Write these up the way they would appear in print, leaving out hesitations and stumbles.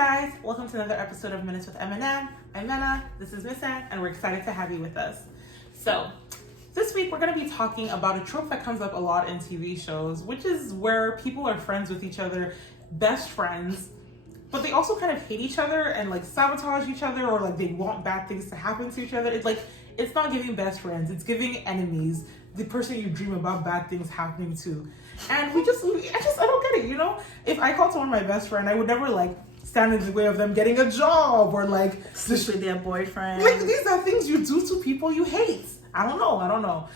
guys, welcome to another episode of Minutes with M&M. I'm Mena, this is Miss Ann, and we're excited to have you with us. So, this week we're going to be talking about a trope that comes up a lot in TV shows, which is where people are friends with each other, best friends, but they also kind of hate each other and like sabotage each other, or like they want bad things to happen to each other. It's not giving best friends, it's giving enemies, the person you dream about bad things happening to. And I don't get it, you know? If I called someone my best friend, I would never like stand in the way of them getting a job or like sleep with their boyfriend. Like these are things you do to people you hate. I don't know.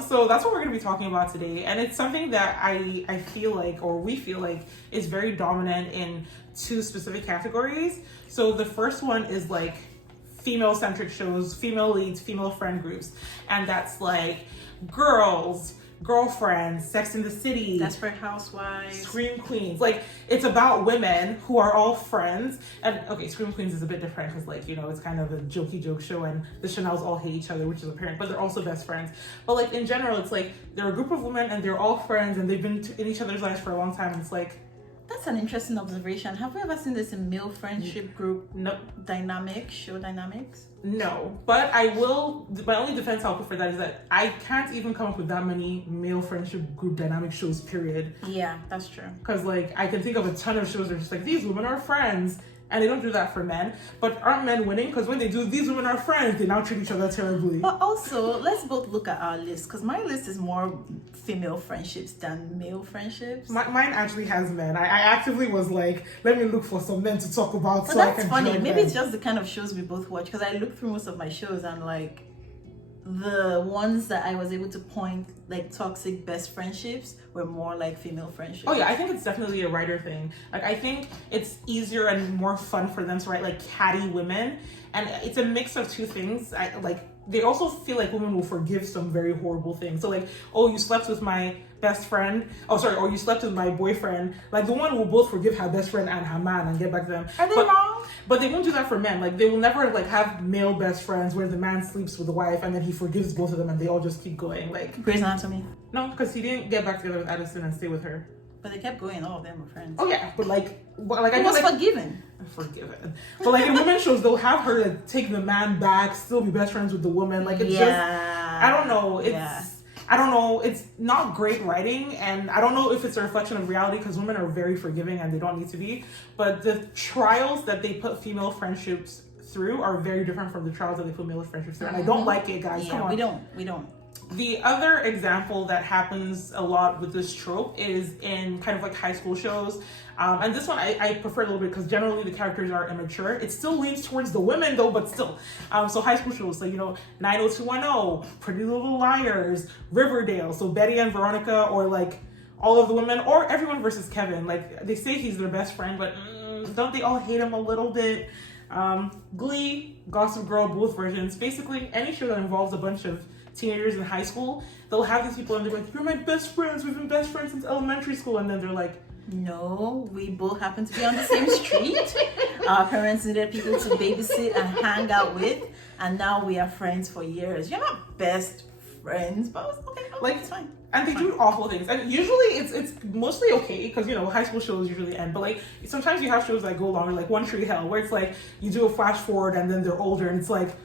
So that's what we're going to be talking about today. And it's something that I feel like, or we feel like, is very dominant in two specific categories. So the first one is like female-centric shows, female leads, female friend groups. And that's like Girls, Girlfriends, Sex in the City, Desperate Housewives, Scream Queens. Like, it's about women who are all friends. And okay, Scream Queens is a bit different because, like, you know, it's kind of a jokey joke show and the Chanels all hate each other, which is apparent, but they're also best friends. But like in general, it's like they're a group of women and they're all friends and they've been in each other's lives for a long time. And it's like, that's an interesting observation. Have we ever seen this in male friendship group show dynamics? No, but I will. My only defense I'll put for that is that I can't even come up with that many male friendship group dynamic shows, period. Yeah, that's true. Because like I can think of a ton of shows that are just like, these women are friends, and they don't do that for men. But aren't men winning? Because when they do these women are friends, they now treat each other terribly. But also, let's both look at our list, because my list is more female friendships than male friendships. Mine actually has men. I actively was like, let me look for some men to talk about. But so that's I can funny. join Maybe them. it's just the kind of shows we both watch, because I looked through most of my shows and like the ones that I was able to point like toxic best friendships were more like female friendships. Oh yeah, I think it's definitely a writer thing. Like I think it's easier and more fun for them to write like catty women, and it's a mix of two things. They also feel like women will forgive some very horrible things. So like, oh, you slept with my best friend. Oh, sorry, or you slept with my boyfriend. Like the woman will both forgive her best friend and her man and get back to them. Are they wrong? But they won't do that for men. Like they will never like have male best friends where the man sleeps with the wife and then he forgives both of them and they all just keep going. Like Grey's Anatomy. No, because he didn't get back together with Addison and stay with her. But they kept going. All of them were friends. Oh yeah, but I He was forgiven. Forgiven. But like in women's shows, they'll have her like take the man back, still be best friends with the woman. Like it's just, I don't know. I don't know. It's not great writing, and I don't know if it's a reflection of reality because women are very forgiving and they don't need to be. But the trials that they put female friendships through are very different from the trials that they put male friendships through. And I don't like it, guys. Yeah, come on. We don't. The other example that happens a lot with this trope is in kind of like high school shows. And this one I prefer a little bit because generally the characters are immature. It still leans towards the women though, but still. So high school shows, so you know, 90210, Pretty Little Liars, Riverdale, so Betty and Veronica, or like all of the women, or Everyone versus Kevin. Like they say he's their best friend, but don't they all hate him a little bit? Glee, Gossip Girl, both versions. Basically any show that involves a bunch of teenagers in high school, they'll have these people and they're like, you're my best friends, we've been best friends since elementary school, and then they're like, no, we both happen to be on the same street. Our parents needed people to babysit and hang out with, and now we are friends for years. You're not best friends, but okay, it's fine. And they do awful things, and usually it's mostly okay because you know high school shows usually end, but like sometimes you have shows that go longer, like One Tree Hill, where it's like you do a flash forward and then they're older and it's like,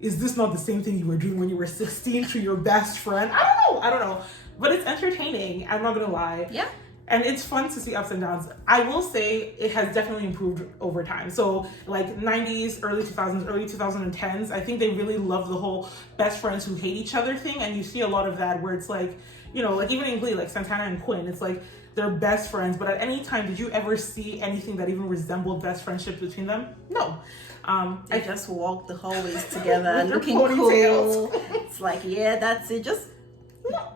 is this not the same thing you were doing when you were 16 to your best friend? I don't know. But it's entertaining, I'm not gonna lie. Yeah. And it's fun to see ups and downs. I will say it has definitely improved over time. So like 90s, early 2000s, early 2010s, I think they really love the whole best friends who hate each other thing. And you see a lot of that where it's like, you know, like even in Glee, like Santana and Quinn, it's like they're best friends. But at any time, did you ever see anything that even resembled best friendship between them? No. They just walk the hallways together looking ponytails. cool. It's like, yeah, that's it. Just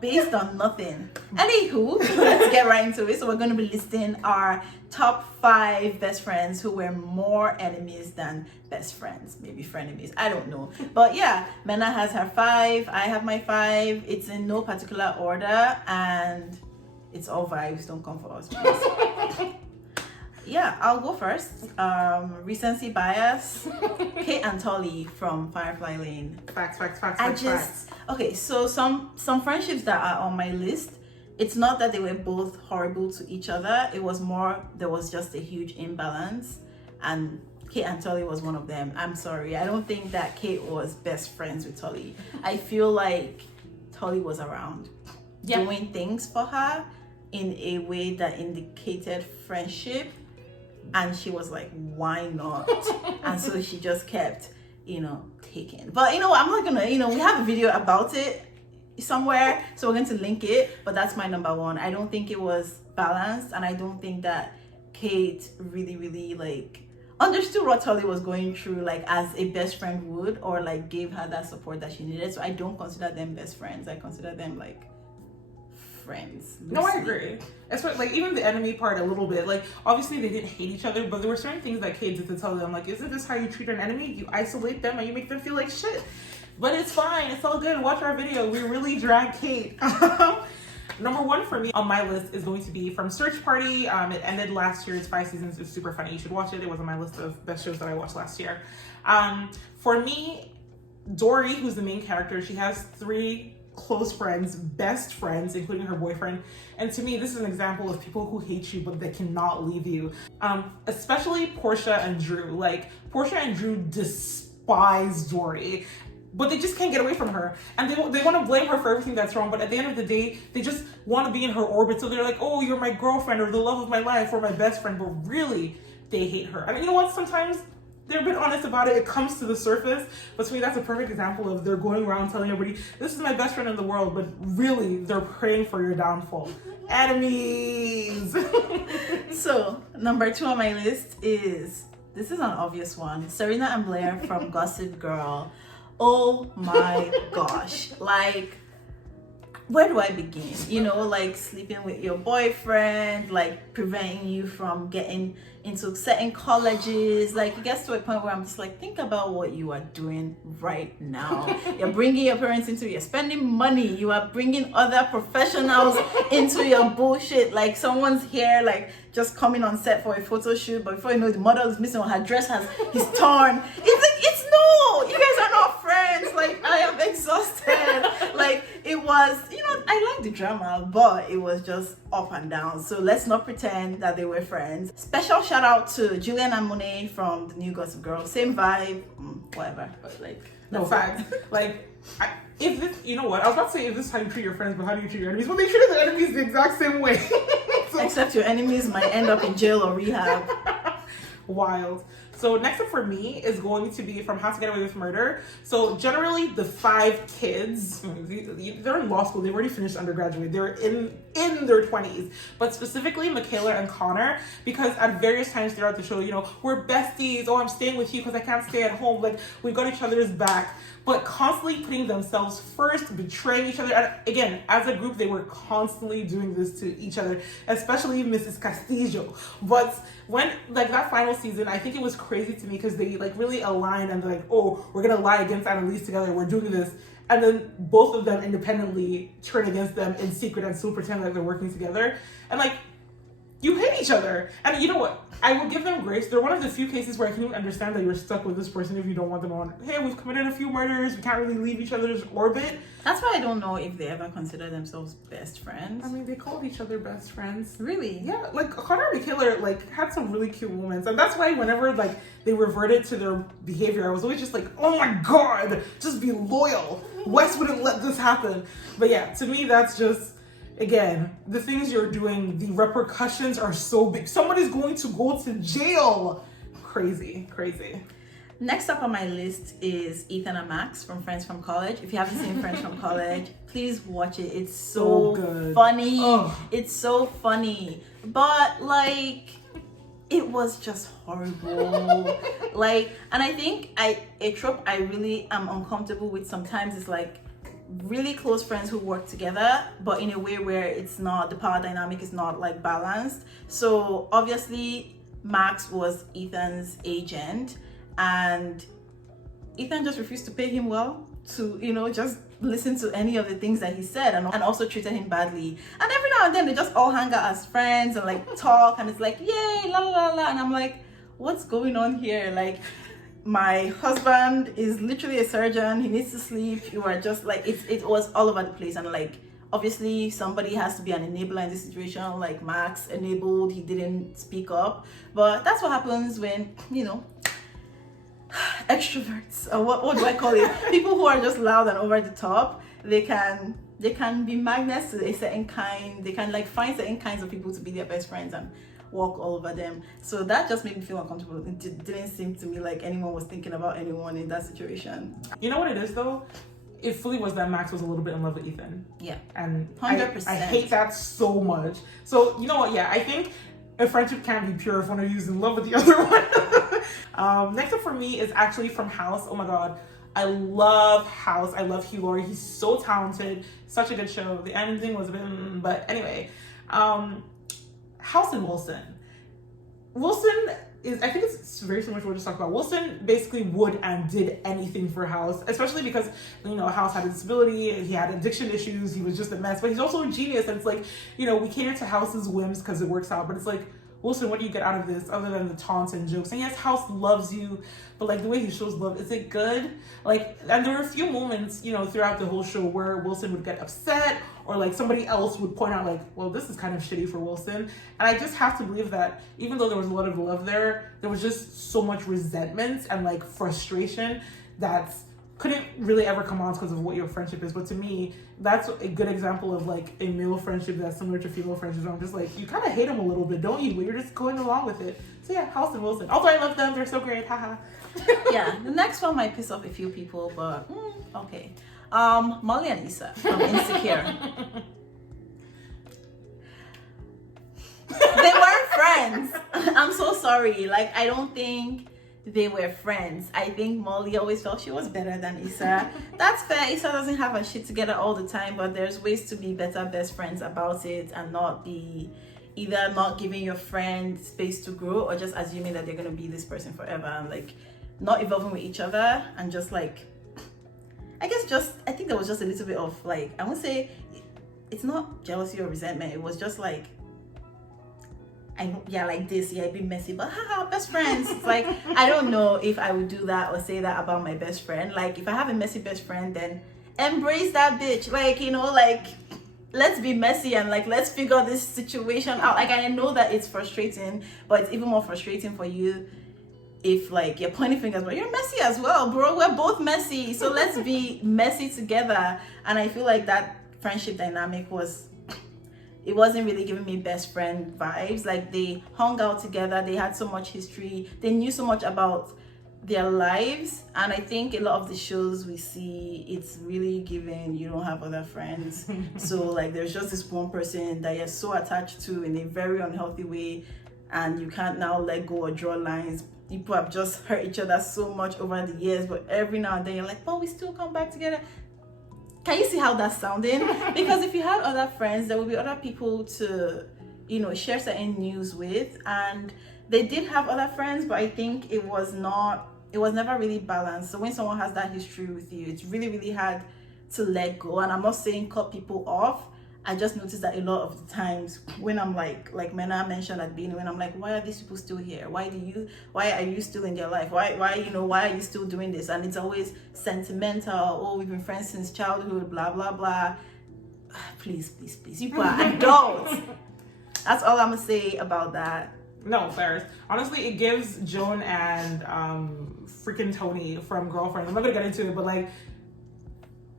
based on nothing. Anywho, let's get right into it. So we're going to be listing our top 5 best friends who were more enemies than best friends. Maybe frenemies. I don't know. But yeah, Mena has her 5. I have my 5. It's in no particular order and it's all vibes. Don't come for us, please. Yeah, I'll go first. Recency bias. Kate and Tully from Firefly Lane. Facts. Okay, so some friendships that are on my list, it's not that they were both horrible to each other. It was more, there was just a huge imbalance. and Kate and Tully was one of them. I'm sorry, I don't think that Kate was best friends with Tully. I feel like Tully was around doing things for her in a way that indicated friendship, and she was like, why not? And so she just kept, taking. But I'm not gonna, we have a video about it somewhere, so we're going to link it, but that's my number one. I don't think it was balanced, and I don't think that Kate really like understood what Tully was going through, like as a best friend would, or like gave her that support that she needed. So I don't consider them best friends. I consider them like friends. No, I agree. Especially like even the enemy part a little bit. Like obviously they didn't hate each other, but there were certain things that Kate did to tell them, like, isn't this how you treat an enemy? You isolate them and you make them feel like shit. But it's fine. It's all good. Watch our video. We really drag Kate. Number one for me on my list is going to be from Search Party. It ended last year. It's 5 seasons. It's super funny. You should watch it. It was on my list of best shows that I watched last year. For me, Dory, who's the main character, she has 3 close friends, best friends, including her boyfriend. And to me, this is an example of people who hate you, but they cannot leave you. Especially Portia and Drew. Like, Portia and Drew despise Dory, but they just can't get away from her, and they want to blame her for everything that's wrong, but at the end of the day they just want to be in her orbit. So they're like, oh, you're my girlfriend or the love of my life or my best friend, but really they hate her. I mean, you know what, sometimes they're a bit honest about it. It comes to the surface, but to me that's a perfect example of they're going around telling everybody this is my best friend in the world, but really they're praying for your downfall. Enemies. So number 2 on my list is, this is an obvious one, Serena and Blair from Gossip Girl. Oh my gosh, like, where do I begin? Like sleeping with your boyfriend, like preventing you from getting into certain colleges. Like it gets to a point where I'm just like, think about what you are doing right now. You're bringing your parents into it, you're spending money, you are bringing other professionals into your bullshit. Like someone's here, like just coming on set for a photo shoot, but before you know, the model is missing, or her dress is torn. It's no, you guys are not friends. Like I am exhausted. Like it was, I like the drama, but it was just up and down. So let's not pretend that they were friends. Special shout out to Julien and Monet from the new Gossip Girl. Same vibe, whatever. But like, no fact. Like, if this, you know what? I was about to say if this is how you treat your friends, but how do you treat your enemies? Well, they treat their enemies the exact same way. So, except your enemies might end up in jail or rehab. Wild. So next up for me is going to be from How to Get Away with Murder. So generally the 5 kids, they're in law school, they've already finished undergraduate, they're in their 20s, but specifically Michaela and Connor, because at various times throughout the show, we're besties, oh, I'm staying with you because I can't stay at home, like we got each other's back, but constantly putting themselves first, betraying each other. And again, as a group, they were constantly doing this to each other, especially Mrs. Castillo. But when, like, that final season, I think it was crazy to me because they, like, really aligned and they're like, oh, we're going to lie against Annalise together, we're doing this. And then both of them independently turn against them in secret and still pretend like they're working together. And, like, you hate each other. And you know what? I will give them grace. They're one of the few cases where I can even understand that you're stuck with this person if you don't want them on. Hey, we've committed a few murders. We can't really leave each other's orbit. That's why I don't know if they ever consider themselves best friends. I mean, they called each other best friends. Really? Yeah. Like, Connor and Michaela, like, had some really cute moments. And that's why whenever, like, they reverted to their behavior, I was always just like, oh my God, just be loyal. Wes wouldn't let this happen. But yeah, to me, that's just... Again, the things you're doing, the repercussions are so big. Somebody's going to go to jail. Crazy. Next up on my list is Ethan and Max from Friends from College. If you haven't seen Friends from College, please watch it. It's so good. Funny. Oh. It's so funny. But like, it was just horrible. Like, and I think a trope I really am uncomfortable with sometimes is like, really close friends who work together, but in a way where it's not, the power dynamic is not like balanced. So obviously Max was Ethan's agent, and Ethan just refused to pay him well to, just listen to any of the things that he said, and also treated him badly. And every now and then they just all hang out as friends and like talk, and it's like, yay, la la la, and I'm like, what's going on here? Like, my husband is literally a surgeon, he needs to sleep. You are just like, it was all over the place. And like, Obviously, somebody has to be an enabler in this situation, like Max enabled, he didn't speak up. But that's what happens when, extroverts, or what do I call it? People who are just loud and over the top, they can be magnets to a certain kind. They can like find certain kinds of people to be their best friends and walk all over them. So that just made me feel uncomfortable. It didn't seem to me like anyone was thinking about anyone in that situation. You know what it is though? It fully was that Max was a little bit in love with Ethan. Yeah. And 100%. I hate that so much. So you know what? Yeah, I think a friendship can't be pure if one of you is in love with the other one. Next up for me is actually from House. Oh my god. I love House. I love Hugh Laurie. He's so talented. Such a good show. The ending was a bit, but anyway. House and Wilson. Wilson is, I think it's very similar to what we just talked about. Wilson basically would and did anything for House, especially because, House had a disability, he had addiction issues, he was just a mess, but he's also a genius, and it's like, we cater to House's whims because it works out, but it's like, Wilson, what do you get out of this other than the taunts and jokes? And yes, House loves you, but like the way he shows love, is it good? Like, and there were a few moments, throughout the whole show where Wilson would get upset, or like somebody else would point out like, well, this is kind of shitty for Wilson. And I just have to believe that even though there was a lot of love there was just so much resentment and like frustration that couldn't really ever come on because of what your friendship is. But to me, that's a good example of like a male friendship that's similar to female friendships. I'm just like, you kind of hate them a little bit, don't you? But you're just going along with it. So yeah, House and Wilson. Although I love them, they're so great. Haha. Yeah, the next one might piss off a few people, but okay. Molly and Issa from Insecure. They weren't friends. I'm so sorry. Like, I don't think they were friends. I think Molly always felt she was better than Issa. That's fair. Issa doesn't have her shit together all the time, but there's ways to be better best friends about it and not be either not giving your friend space to grow or just assuming that they're going to be this person forever and like not evolving with each other and just like, I think there was just a little bit of like, I won't say it's not jealousy or resentment. It was just like, like this, it'd be messy, but haha, best friends. It's like, I don't know if I would do that or say that about my best friend. Like, if I have a messy best friend, then embrace that bitch. Like, like, let's be messy and like, let's figure this situation out. Like, I know that it's frustrating, but it's even more frustrating for you if like you're pointing fingers, but you're messy as well, bro. We're both messy, so let's be messy together. And I feel like that friendship dynamic it wasn't really giving me best friend vibes. Like, they hung out together, they had so much history, they knew so much about their lives, and I think a lot of the shows we see, it's really giving you don't have other friends. So like, there's just this one person that you're so attached to in a very unhealthy way, and you can't now let go or draw lines. People have just hurt each other so much over the years, but every now and then you're like, but we still come back together. Can you see how that's sounding? Because if you had other friends, there would be other people to, share certain news with. And they did have other friends, but I think it was never really balanced. So when someone has that history with you, it's really, really hard to let go. And I'm not saying cut people off. I just noticed that a lot of the times when I'm like Mena mentioned at the beginning, when I'm like, why are these people still here? Why are you still in their life? Why are you still doing this? And it's always sentimental. Oh, we've been friends since childhood, blah, blah, blah. Please. You are adults. That's all I'm gonna say about that. No, fair. Honestly, it gives Joan and freaking Tony from Girlfriend. I'm not gonna get into it, but like,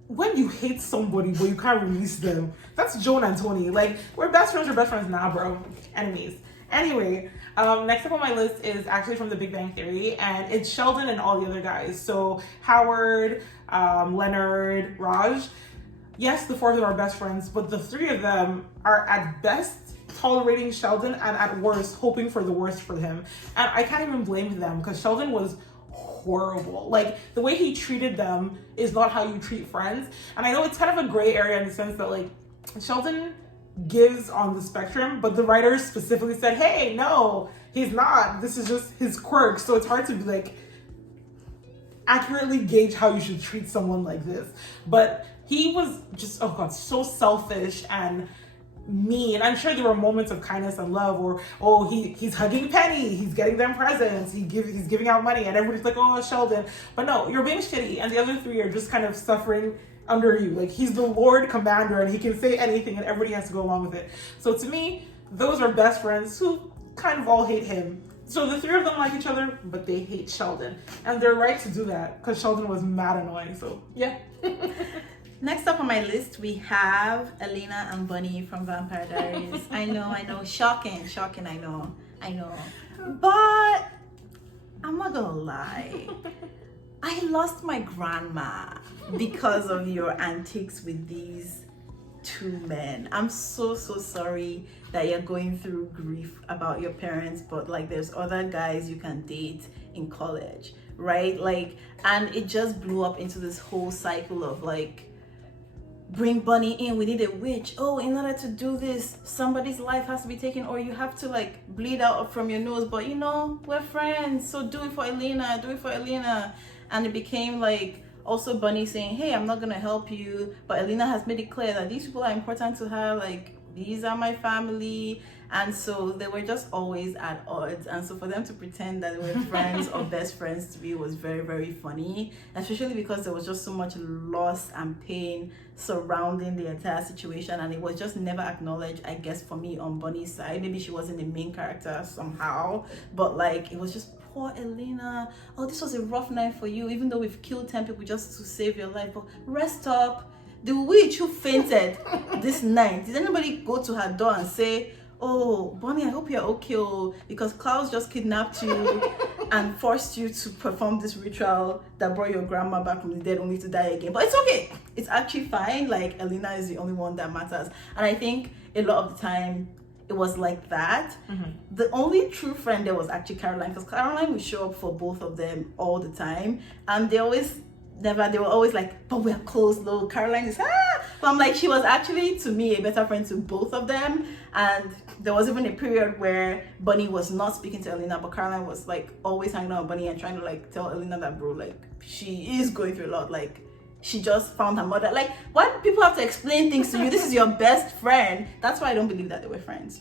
when you hate somebody but you can't release them, that's Joan and Tony. Like, we're best friends now, bro. Enemies. Anyway, next up on my list is actually from The Big Bang Theory, and it's Sheldon and all the other guys. So Howard, Leonard, Raj. Yes, the four of them are best friends, but the three of them are at best tolerating Sheldon and at worst hoping for the worst for him. And I can't even blame them because Sheldon was horrible. Like, the way he treated them is not how you treat friends. And I know it's kind of a gray area in the sense that like Sheldon gives on the spectrum, but the writers specifically said, hey, no, he's not. This is just his quirk. So it's hard to be like accurately gauge how you should treat someone like this. But he was just, oh god, so selfish and mean. I'm sure there were moments of kindness and love, or he's hugging Penny, he's getting them presents, he's giving out money, and everybody's like, oh, Sheldon. But no, you're being shitty, and the other three are just kind of suffering under you. Like, he's the Lord Commander, and he can say anything, and everybody has to go along with it. So to me, those are best friends who kind of all hate him. So the three of them like each other, but they hate Sheldon. And they're right to do that, because Sheldon was mad annoying, so yeah. Next up on my list, we have Elena and Bunny from Vampire Diaries. I know, shocking, I know. But I'm not gonna lie, I lost my grandma because of your antics with these two men. I'm so sorry that you're going through grief about your parents, but like there's other guys you can date in college, right? Like, and it just blew up into this whole cycle of like, bring Bunny in, we need a witch. Oh, in order to do this, somebody's life has to be taken, or you have to like bleed out from your nose, but you know, we're friends, so do it for Elena. And it became like also Bunny saying, hey, I'm not gonna help you, but Elena has made it clear that these people are important to her, like these are my family. And so they were just always at odds, and so for them to pretend that they were friends or best friends to me was very funny, especially because there was just so much loss and pain surrounding the entire situation, and it was just never acknowledged, I guess, for me on Bunny's side. Maybe she wasn't the main character somehow, but like it was just poor Elena. Oh, this was a rough night for you, even though we've killed 10 people just to save your life, but rest up. The witch who fainted this night, did anybody go to her door and say, oh, Bunny, I hope you're okay, because Klaus just kidnapped you and forced you to perform this ritual that brought your grandma back from the dead only to die again. But it's okay. It's actually fine. Like, Elena is the only one that matters. And I think a lot of the time it was like that. Mm-hmm. The only true friend there was actually Caroline, because Caroline would show up for both of them all the time. And they were always like, but we're close though. Caroline is, But I'm like, she was actually, to me, a better friend to both of them. And there was even a period where Bunny was not speaking to Elena, but Caroline was like always hanging out with Bunny and trying to like tell Elena that, bro, like she is going through a lot. Like, she just found her mother. Like, why do people have to explain things to you? This is your best friend. That's why I don't believe that they were friends.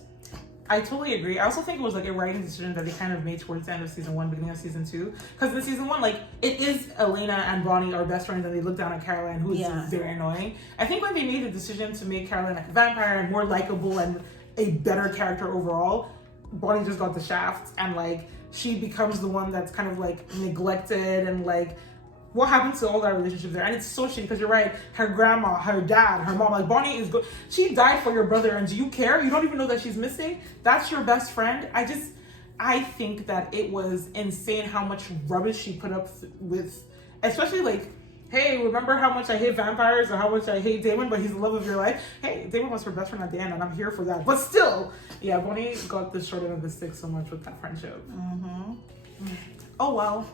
I totally agree. I also think it was like a writing decision that they kind of made towards the end of season 1, beginning of season 2. Because in season 1, like, it is Elena and Bonnie are best friends, and they look down on Caroline, who is very annoying. I think when they made the decision to make Caroline like a vampire and more likable and a better character overall, Bonnie just got the shaft, and like she becomes the one that's kind of like neglected, and like what happened to all that relationship there? And it's so shitty, because you're right, her grandma, her dad, her mom, like Bonnie is good. She died for your brother, and do you care? You don't even know that she's missing? That's your best friend? I think that it was insane how much rubbish she put up with, especially like, hey, remember how much I hate vampires or how much I hate Damon, but he's the love of your life? Hey, Damon was her best friend at the end, and I'm here for that. But still, yeah, Bonnie got the short end of the stick so much with that friendship. Mm-hmm. Oh, well.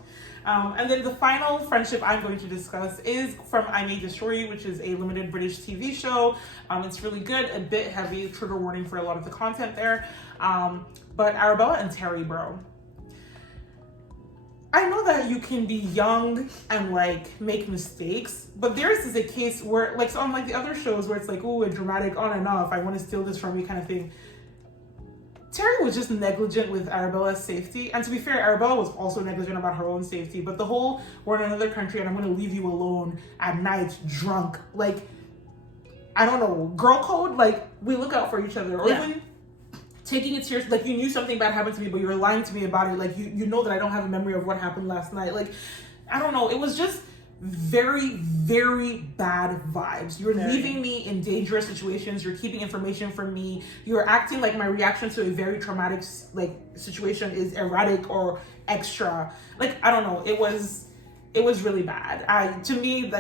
And then the final friendship I'm going to discuss is from I May Destroy You, which is a limited British TV show. It's really good, a bit heavy, trigger warning for a lot of the content there. But Arabella and Terry, bro. I know that you can be young and like make mistakes, but theirs is a case where, like, so on like the other shows where it's like, oh, a dramatic on and off, I want to steal this from you kind of thing. Terry was just negligent with Arabella's safety. And to be fair, Arabella was also negligent about her own safety. But the whole, we're in another country and I'm going to leave you alone at night, drunk. Like, I don't know, girl code? Like, we look out for each other. Or even taking it serious. Like, you knew something bad happened to me, but you're lying to me about it. Like, you know that I don't have a memory of what happened last night. Like, I don't know. It was just very bad vibes. You're leaving me in dangerous situations. You're keeping information from me. You're acting like my reaction to a very traumatic like situation is erratic or extra. Like, I don't know. It was really bad. To me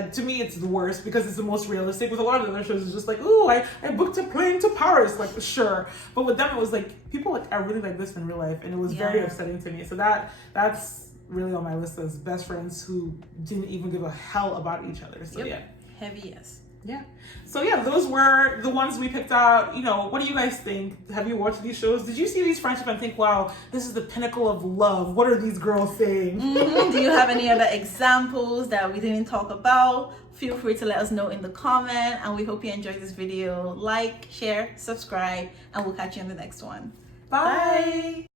it's the worst because it's the most realistic. With a lot of the other shows, it's just like, ooh, I booked a plane to Paris. Like, sure. But with them, it was like, people like are really like this in real life, and it was very upsetting to me. So that's really on my list as best friends who didn't even give a hell about each other. So heavy yes. Yeah. So yeah, those were the ones we picked out. You know, what do you guys think? Have you watched these shows? Did you see these friendships and think, wow, this is the pinnacle of love? What are these girls saying? Mm-hmm. Do you have any other examples that we didn't talk about? Feel free to let us know in the comment, and we hope you enjoyed this video. Like, share, subscribe, and we'll catch you in the next one. Bye.